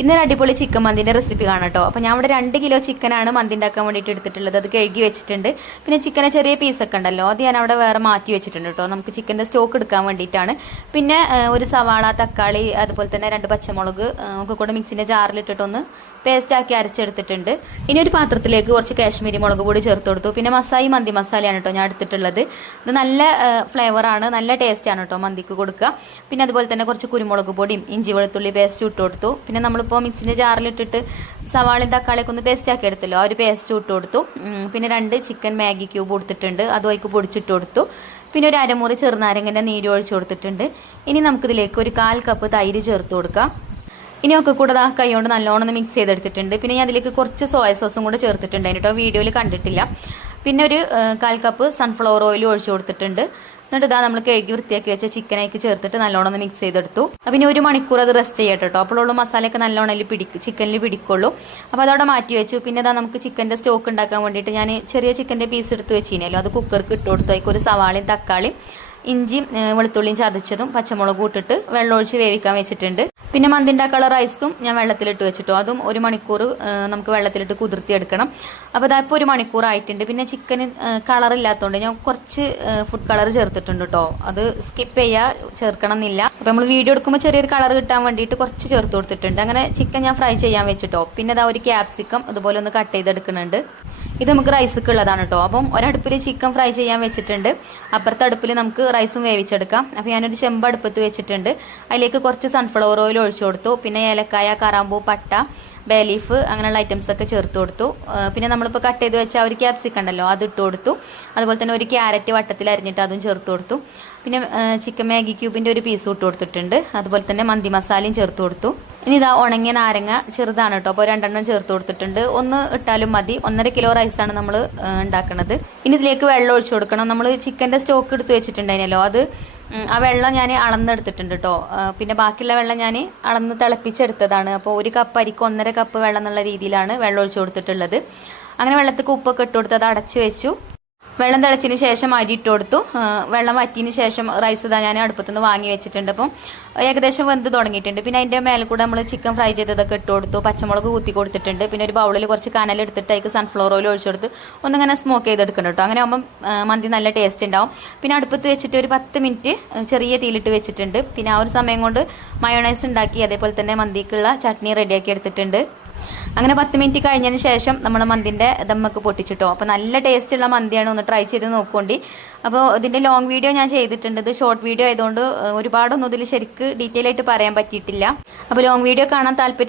ഇന്നൊരു അടിപൊളി ചിക്കൻ മന്തിന്റെ റെസിപ്പി കാണാം കേട്ടോ. അപ്പോൾ ഞാൻ ഇവിടെ 2 കിലോ ചിക്കനാണ് മന്തി ഉണ്ടാക്കാൻ വേണ്ടിയിട്ട് എടുത്തിട്ടുള്ളത്. അത് കഴുകി വെച്ചിട്ടുണ്ട്. പിന്നെ ചിക്കനെ ചെറിയ പീസൊക്കെ ഉണ്ടല്ലോ, അത് ഞാൻ അവിടെ വേറെ മാറ്റി വെച്ചിട്ടുണ്ട് കേട്ടോ. നമുക്ക് ചിക്കന്റെ സ്റ്റോക്ക് എടുക്കാൻ വേണ്ടിയിട്ടാണ്. പിന്നെ ഒരു സവാള, തക്കാളി, അതുപോലെ തന്നെ 2 പച്ചമുളക് ഒക്കെ കൂടെ മിക്സിന്റെ ജാറിലിട്ടിട്ടൊന്ന് പേസ്റ്റ് ആക്കി അരച്ചെടുത്തിട്ടുണ്ട്. ഇനി ഒരു പാത്രത്തിലേക്ക് കുറച്ച് കാശ്മീരി മുളക് പൊടി ചേർത്ത് കൊടുത്തു. പിന്നെ മസായി മന്തി മസാലയാണ് കേട്ടോ ഞാൻ എടുത്തിട്ടുള്ളത്. ഇത് നല്ല ഫ്ലേവറാണ്, നല്ല ടേസ്റ്റ് ആണ് കേട്ടോ മന്തിക്ക് കൊടുക്കുക. പിന്നെ അതുപോലെ തന്നെ കുറച്ച് കുരുമുളക് പൊടിയും ഇഞ്ചി വെളുത്തുള്ളി പേസ്റ്റ് ഇട്ട് കൊടുത്തു. പിന്നെ നമ്മളിപ്പോൾ മിക്സിന്റെ ജാറിലിട്ടിട്ട് സവാളയും തക്കാളിയൊക്കെ ഒന്ന് പേസ്റ്റ് ആക്കി എടുത്തല്ലോ, ആ ഒരു പേസ്റ്റ് ഇട്ട് കൊടുത്തു. പിന്നെ 2 ചിക്കൻ മാഗി ക്യൂബ് കൊടുത്തിട്ടുണ്ട്, അതുമായിട്ട് പൊടിച്ചിട്ട് കൊടുത്തു. പിന്നെ ഒരു അരമുറി ചെറുനാരങ്ങന്റെ നീര് ഒഴിച്ചു കൊടുത്തിട്ടുണ്ട്. ഇനി നമുക്കിതിലേക്ക് ഒരു 1/4 കപ്പ് തൈര് ചേർത്ത് കൊടുക്കാം. ഇനിയൊക്കെ കൂടെ കൈ കൊണ്ട് നല്ലോണം മിക്സ് ചെയ്തെടുത്തിട്ടുണ്ട്. പിന്നെ ഞാൻ അതിലേക്ക് കുറച്ച് സോയ സോസും കൂടെ ചേർത്തിട്ടുണ്ട് കേട്ടോ, വീഡിയോയിൽ കണ്ടിട്ടില്ല. പിന്നെ ഒരു 1/4 കപ്പ് സൺഫ്ലവർ ഓയിൽ ഒഴിച്ചു കൊടുത്തിട്ടുണ്ട്. എന്നിട്ട് നമ്മൾ കഴുകി വൃത്തിയാക്കി വെച്ച ചിക്കനേക്ക് ചേർത്തിട്ട് നല്ലോണം ഒന്ന് മിക്സ് ചെയ്തെടുത്തു. പിന്നെ 1 മണിക്കൂർ അത് റെസ്റ്റ് ചെയ്യട്ടെ കേട്ടോ, അപ്പോഴുള്ള മസാലയൊക്കെ നല്ലോണം ചിക്കനിൽ പിടിക്കുള്ളൂ. അപ്പോൾ അതവിടെ മാറ്റി വെച്ചു. പിന്നെ നമുക്ക് ചിക്കന്റെ സ്റ്റോക്ക് ഉണ്ടാക്കാൻ വേണ്ടിയിട്ട് ഞാൻ ചെറിയ ചിക്കന്റെ പീസ് എടുത്ത് വെച്ചിരുന്നല്ലോ, അത് കുക്കർക്ക് ഇട്ട് കൊടുത്തു. അതിലേക്ക് ഒരു സവാളയും തക്കാളിയും ഇഞ്ചിയും വെളുത്തുള്ളിയും ചതച്ചതും പച്ചമുളകും ഇട്ടിട്ട് വെള്ളമൊഴിച്ച് വേവിക്കാൻ വെച്ചിട്ടുണ്ട്. പിന്നെ മന്തി ഉണ്ടാക്കാനുള്ള റൈസും ഞാൻ വെള്ളത്തിലിട്ട് വെച്ചിട്ടോ, അതും 1 മണിക്കൂർ നമുക്ക് വെള്ളത്തിലിട്ട് കുതിർത്തിയെടുക്കണം. അപ്പോൾ അതായപ്പോൾ 1 മണിക്കൂർ ആയിട്ടുണ്ട്. പിന്നെ ചിക്കന് കളർ ഇല്ലാത്തതുകൊണ്ട് ഞാൻ കുറച്ച് ഫുഡ് കളർ ചേർത്തിട്ടുണ്ട് കേട്ടോ, അത് സ്കിപ്പ് ചേർക്കണം എന്നില്ല. അപ്പോൾ നമ്മൾ വീഡിയോ എടുക്കുമ്പോൾ ചെറിയൊരു കളർ കിട്ടാൻ വേണ്ടിയിട്ട് കുറച്ച് ചേർത്ത് കൊടുത്തിട്ടുണ്ട്. അങ്ങനെ ചിക്കൻ ഞാൻ ഫ്രൈ ചെയ്യാൻ വെച്ചിട്ടോ. പിന്നെ ഒരു ക്യാപ്സിക്കം ഇതുപോലെ ഒന്ന് കട്ട് ചെയ്തെടുക്കുന്നുണ്ട്. ഇത് നമുക്ക് റൈസൊക്കെ ഉള്ളതാണ് കേട്ടോ. അപ്പം ഒരടുപ്പിൽ ചിക്കൻ ഫ്രൈ ചെയ്യാൻ വെച്ചിട്ടുണ്ട്, അപ്പുറത്തെ അടുപ്പിൽ നമുക്ക് റൈസും വേവിച്ചെടുക്കാം. അപ്പോൾ ഞാനൊരു ചെമ്പ് അടുപ്പത്ത് വെച്ചിട്ടുണ്ട്. അതിലേക്ക് കുറച്ച് സൺഫ്ലവർ ഓയിൽ ഒഴിച്ചു കൊടുത്തു. പിന്നെ ഏലക്കായ, കറാമ്പൂ, പട്ട, ബേ ലീഫ് അങ്ങനെയുള്ള ഐറ്റംസ് ഒക്കെ ചേർത്ത് കൊടുത്തു. പിന്നെ നമ്മളിപ്പോൾ കട്ട് ചെയ്ത് വെച്ച ഒരു ക്യാപ്സിക്കം ഉണ്ടല്ലോ, അത് ഇട്ട് കൊടുത്തു. അതുപോലെ തന്നെ ഒരു ക്യാരറ്റ് വട്ടത്തിൽ അരിഞ്ഞിട്ട് അതും ചേർത്ത് കൊടുത്തു. പിന്നെ ചിക്കൻ മാഗി ക്യൂബിന്റെ ഒരു പീസ് ഇട്ട് കൊടുത്തിട്ടുണ്ട്. അതുപോലെ തന്നെ മന്തി മസാലയും ചേർത്ത് കൊടുത്തു. ഇനി ഉണങ്ങിയ നാരങ്ങ ചെറുതാണ് കേട്ടോ, അപ്പോൾ 2 എണ്ണം ചേർത്ത് കൊടുത്തിട്ടുണ്ട്. 1 ഇട്ടാലും മതി. 1.5 കിലോ റൈസാണ് നമ്മൾ ഉണ്ടാക്കുന്നത്. ഇനി ഇതിലേക്ക് വെള്ളം ഒഴിച്ചു കൊടുക്കണം. നമ്മൾ ചിക്കന്റെ സ്റ്റോക്ക് എടുത്ത് വെച്ചിട്ടുണ്ടായിരുന്നല്ലോ, അത് ആ വെള്ളം ഞാൻ അളന്നെടുത്തിട്ടുണ്ട് കേട്ടോ. പിന്നെ ബാക്കിയുള്ള വെള്ളം ഞാൻ അളന്ന് തിളപ്പിച്ചെടുത്തതാണ്. അപ്പോൾ 1 കപ്പ് അരിക്ക് 1.5 കപ്പ് വെള്ളം എന്നുള്ള രീതിയിലാണ് വെള്ളം ഒഴിച്ചു കൊടുത്തിട്ടുള്ളത്. അങ്ങനെ വെള്ളത്തേക്ക് ഉപ്പൊക്കെ ഇട്ട് കൊടുത്ത് അത് അടച്ചു വെച്ചു. വെള്ളം തിളച്ചതിന് ശേഷം അരി ഇട്ട് കൊടുത്തു. വെള്ളം വറ്റിയതിന് ശേഷം റൈസ് ഞാൻ അടുപ്പത്തുനിന്ന് വാങ്ങി വെച്ചിട്ടുണ്ട്. അപ്പം ഏകദേശം വെന്ത് തുടങ്ങിയിട്ടുണ്ട്. പിന്നെ അതിന്റെ മേലെ കൂടെ നമ്മൾ ചിക്കൻ ഫ്രൈ ചെയ്തതൊക്കെ ഇട്ട് കൊടുത്തു. പച്ചമുളക് കുത്തി കൊടുത്തിട്ടുണ്ട്. പിന്നെ ഒരു ബൗളിൽ കുറച്ച് കനലെടുത്തിട്ട് അതിലേക്ക് സൺഫ്ലവർ ഓയിൽ ഒഴിച്ചു കൊടുത്ത് ഒന്നിങ്ങനെ സ്മോക്ക് ചെയ്തെടുക്കണം കേട്ടോ. അങ്ങനെ ആകുമ്പോൾ മന്തി നല്ല ടേസ്റ്റ് ഉണ്ടാവും. പിന്നെ അടുപ്പത്ത് വെച്ചിട്ട് ഒരു 10 മിനിറ്റ് ചെറിയ തീയിലിട്ട് വെച്ചിട്ടുണ്ട്. പിന്നെ ആ ഒരു സമയം കൊണ്ട് മയോണൈസ് ഉണ്ടാക്കി, അതേപോലെ തന്നെ മന്തിക്കുള്ള ചട്നി റെഡിയാക്കി എടുത്തിട്ടുണ്ട്. അങ്ങനെ 10 മിനിറ്റ് കഴിഞ്ഞതിന് ശേഷം നമ്മൾ മന്തിന്റെ ദമ്മൊക്കെ പൊട്ടിച്ചിട്ടോ. അപ്പോൾ നല്ല ടേസ്റ്റ് ഉള്ള മന്തിയാണ്, ഒന്ന് ട്രൈ ചെയ്ത് നോക്കോണ്ടി. അപ്പോൾ ഇതിന്റെ ലോങ് വീഡിയോ ഞാൻ ചെയ്തിട്ടുണ്ട്. ഇത് ഷോർട്ട് വീഡിയോ ആയതുകൊണ്ട് ഒരുപാടൊന്നും ഇതിൽ ശരിക്ക് ഡീറ്റെയിൽ ആയിട്ട് പറയാൻ പറ്റിയിട്ടില്ല. അപ്പോൾ ലോങ് വീഡിയോ കാണാൻ താല്പര്യം